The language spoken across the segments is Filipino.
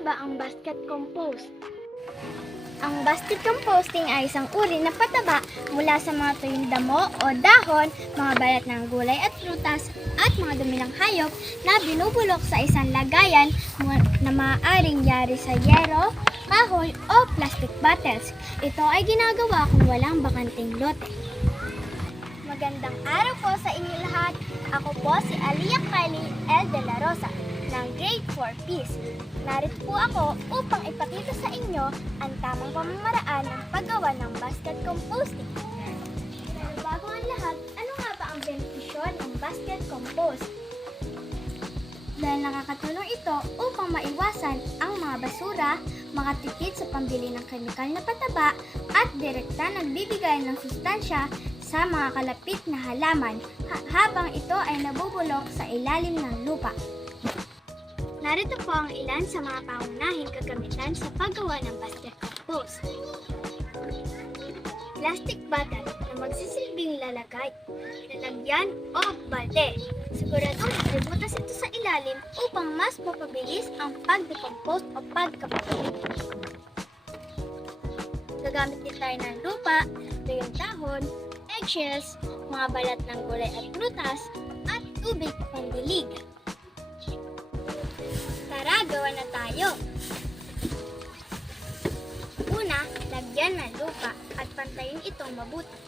nga ba ang basket compost? Ang basket composting ay isang uri ng pataba mula sa mga tuyong damo o dahon, mga balat ng gulay at prutas, at mga dumi ng hayop na binubulok sa isang lagayan na maaaring yari sa yero, kahoy o plastic bottles. Ito ay ginagawa kung walang bakanting lote. Magandang araw po sa inyo lahat. Ako po si Aliyah Kylie L. De La Rosa ng Grade 4 Peace. Narito po ako upang ipakita sa inyo ang tamang pamamaraan ng paggawa ng basket composting. Bago ang lahat, ano nga ba ang benepisyo ng basket compost? Dahil nakakatulong ito upang maiwasan ang mga basura, makatipid sa pambili ng kemikal na pataba, at direkta nagbibigay ng sustansya sa mga kalapit na halaman habang ito ay nabubulok sa ilalim ng lupa. Narito po ang ilan sa mga pangunahing kagamitan sa paggawa ng basket compost. Plastic bottle na magsisilbing lalagyan o balde. Siguradong may butas ito sa ilalim upang mas mapabilis ang pag-decompost o pagkapatid. Gagamit din tayo ng lupa, tuyong dahon, eggshells, mga balat ng gulay at prutas, at tubig pandilig. Tara, gawa na tayo! Una, lagyan ng lupa at pantayin itong mabuti.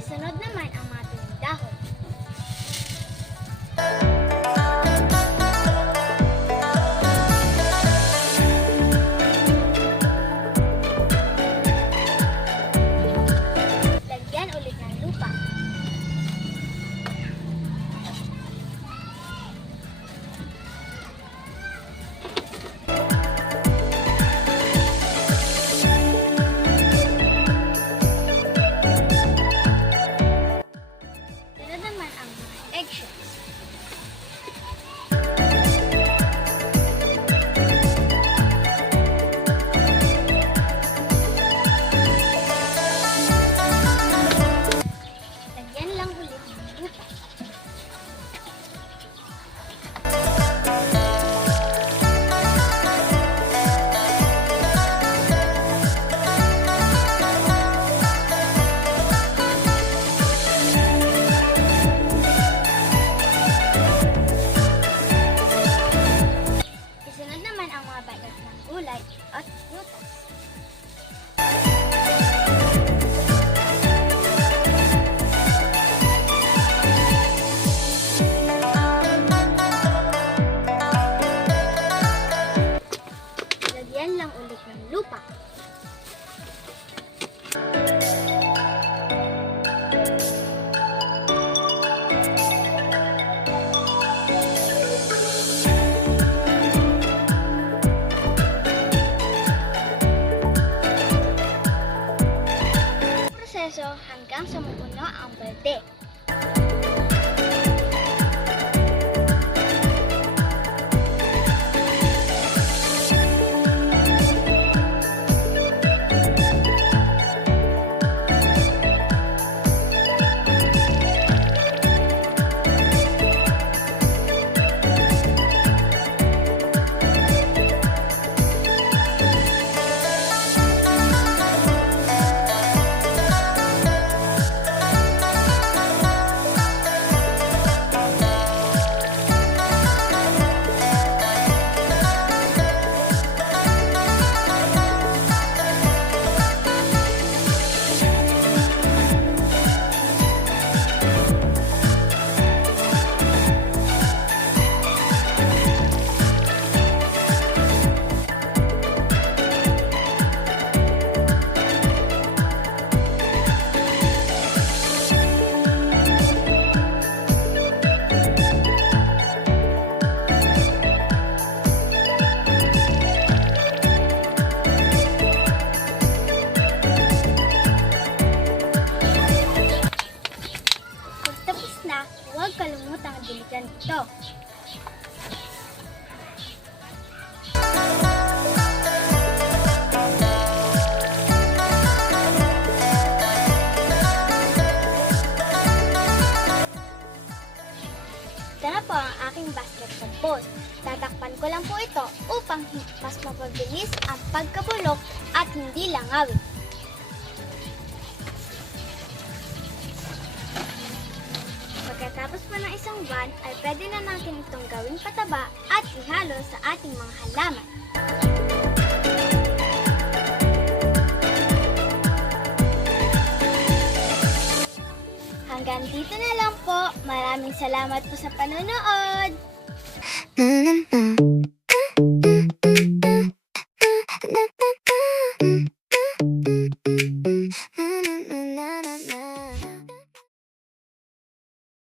Sunod naman ang mga tuyong dahon. Lagyan ulit ng lupa. Sunod naman ang mga eggshells. Lagyan lang ulit ng lupa. Isunod naman ang mga balat ng gulay at prutas. Lagyan lang ulit ng lupa. Proseso hanggang sa mapuno ang balde. Pagtapos na, huwag kalimutang diligan ito. na po ang aking basket compost. Tatakpan ko lang po ito upang mas mapabilis ang pagkabulok at hindi langawin. Pagkatapos po ng isang buwan ay pwede na natin itong gawing pataba at ihalo sa ating mga halaman. Hanggang dito na lang po. Maraming salamat po sa panonood!